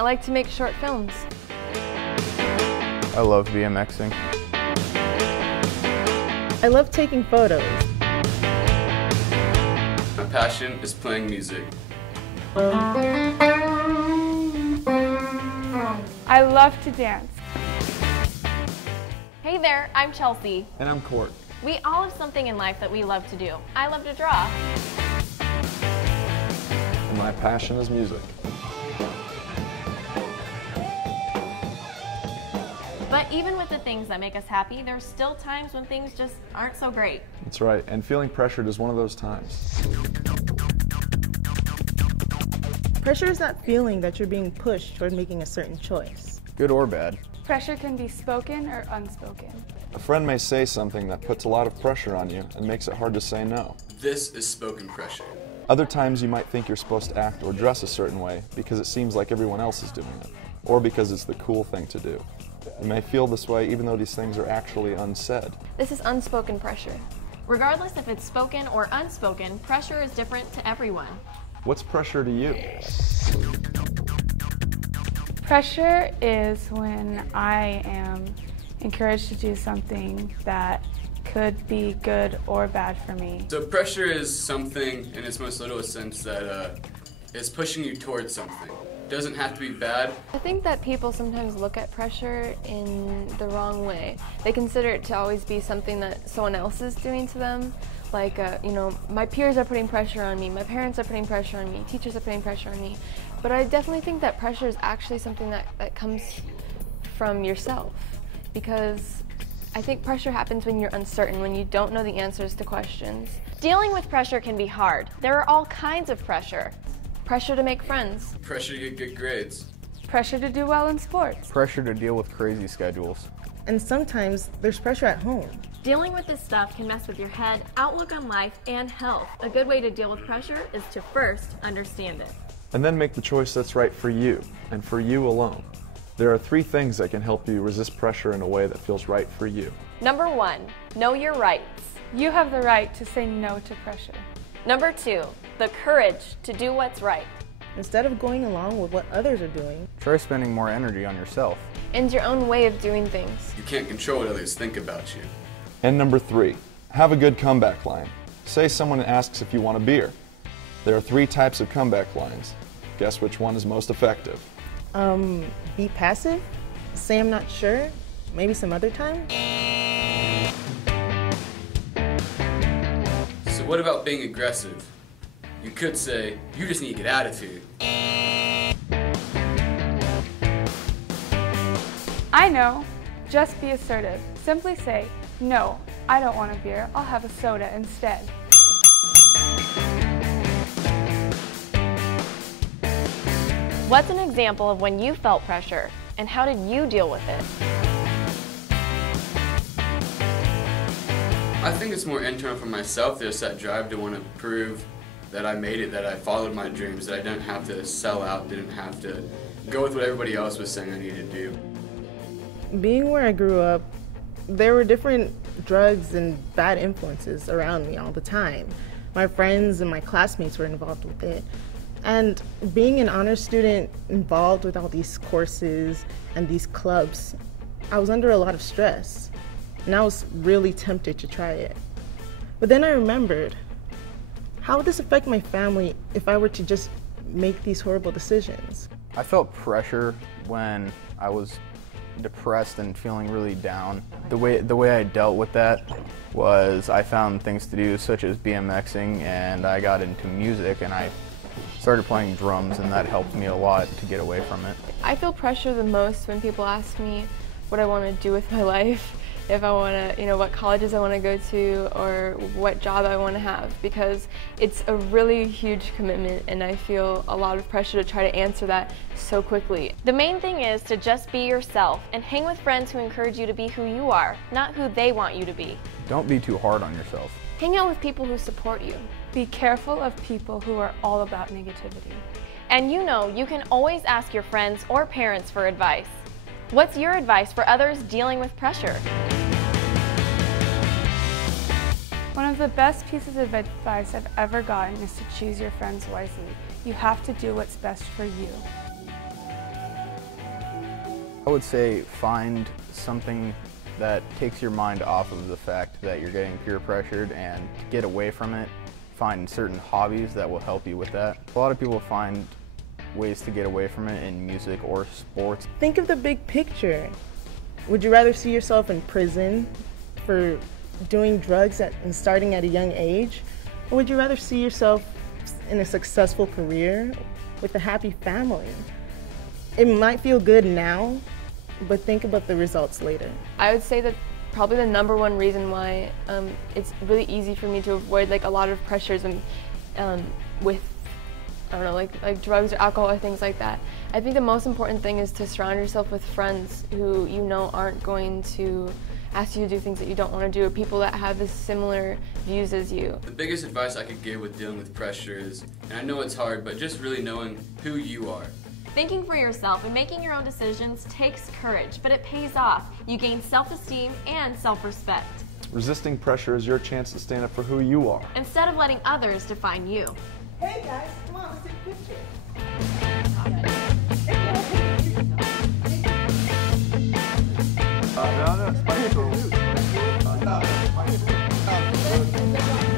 I like to make short films. I love BMXing. I love taking photos. My passion is playing music. I love to dance. Hey there, I'm Chelsea. And I'm Court. We all have something in life that we love to do. I love to draw. And my passion is music. But even with the things that make us happy, there's still times when things just aren't so great. That's right, and feeling pressured is one of those times. Pressure is that feeling that you're being pushed toward making a certain choice. Good or bad. Pressure can be spoken or unspoken. A friend may say something that puts a lot of pressure on you and makes it hard to say no. This is spoken pressure. Other times you might think you're supposed to act or dress a certain way because it seems like everyone else is doing it, or because it's the cool thing to do. You may feel this way even though these things are actually unsaid. This is unspoken pressure. Regardless if it's spoken or unspoken, pressure is different to everyone. What's pressure to you? Pressure is when I am encouraged to do something that could be good or bad for me. So pressure is something, in its most literal sense, that is pushing you towards something. It doesn't have to be bad. I think that people sometimes look at pressure in the wrong way. They consider it to always be something that someone else is doing to them. Like, you know, my peers are putting pressure on me, my parents are putting pressure on me, teachers are putting pressure on me. But I definitely think that pressure is actually something that comes from yourself. Because I think pressure happens when you're uncertain, when you don't know the answers to questions. Dealing with pressure can be hard. There are all kinds of pressure. Pressure to make friends. Pressure to get good grades. Pressure to do well in sports. Pressure to deal with crazy schedules. And sometimes there's pressure at home. Dealing with this stuff can mess with your head, outlook on life, and health. A good way to deal with pressure is to first understand it. And then make the choice that's right for you, and for you alone. There are 3 things that can help you resist pressure in a way that feels right for you. Number 1, know your rights. You have the right to say no to pressure. Number 2, the courage to do what's right. Instead of going along with what others are doing, Try spending more energy on yourself. And your own way of doing things. You can't control what others think about you. And number 3, have a good comeback line. Say someone asks if you want a beer. There are 3 types of comeback lines. Guess which one is most effective? be passive, say I'm not sure, maybe some other time. So what about being aggressive? You could say, you just need to get attitude. I know. Just be assertive. Simply say, no, I don't want a beer. I'll have a soda instead. What's an example of when you felt pressure, and how did you deal with it? I think it's more internal for myself. There's that drive to want to prove that I made it, that I followed my dreams, that I didn't have to sell out, didn't have to go with what everybody else was saying I needed to do. Being where I grew up, there were different drugs and bad influences around me all the time. My friends and my classmates were involved with it. And being an honor student involved with all these courses and these clubs, I was under a lot of stress. And I was really tempted to try it. But then I remembered, how would this affect my family if I were to just make these horrible decisions? I felt pressure when I was depressed and feeling really down. The way I dealt with that was I found things to do such as BMXing, and I got into music and I started playing drums, and that helped me a lot to get away from it. I feel pressure the most when people ask me what I want to do with my life, if I want to, what colleges I want to go to, or what job I want to have, because it's a really huge commitment and I feel a lot of pressure to try to answer that so quickly. The main thing is to just be yourself and hang with friends who encourage you to be who you are, not who they want you to be. Don't be too hard on yourself. Hang out with people who support you. Be careful of people who are all about negativity. And you can always ask your friends or parents for advice. What's your advice for others dealing with pressure? One of the best pieces of advice I've ever gotten is to choose your friends wisely. You have to do what's best for you. I would say find something that takes your mind off of the fact that you're getting peer pressured and get away from it. Find certain hobbies that will help you with that. A lot of people find ways to get away from it in music or sports. Think of the big picture. Would you rather see yourself in prison for doing drugs and starting at a young age? Or would you rather see yourself in a successful career with a happy family? It might feel good now, but think about the results later. I would say that probably the #1 reason why it's really easy for me to avoid like a lot of pressures and with, I don't know, like drugs or alcohol or things like that. I think the most important thing is to surround yourself with friends who you know aren't going to ask you to do things that you don't want to do, or people that have the similar views as you. The biggest advice I could give with dealing with pressure is, and I know it's hard, but just really knowing who you are. Thinking for yourself and making your own decisions takes courage, but it pays off. You gain self-esteem and self-respect. Resisting pressure is your chance to stand up for who you are. Instead of letting others define you. Hey guys, come on, let's take a picture. No, it's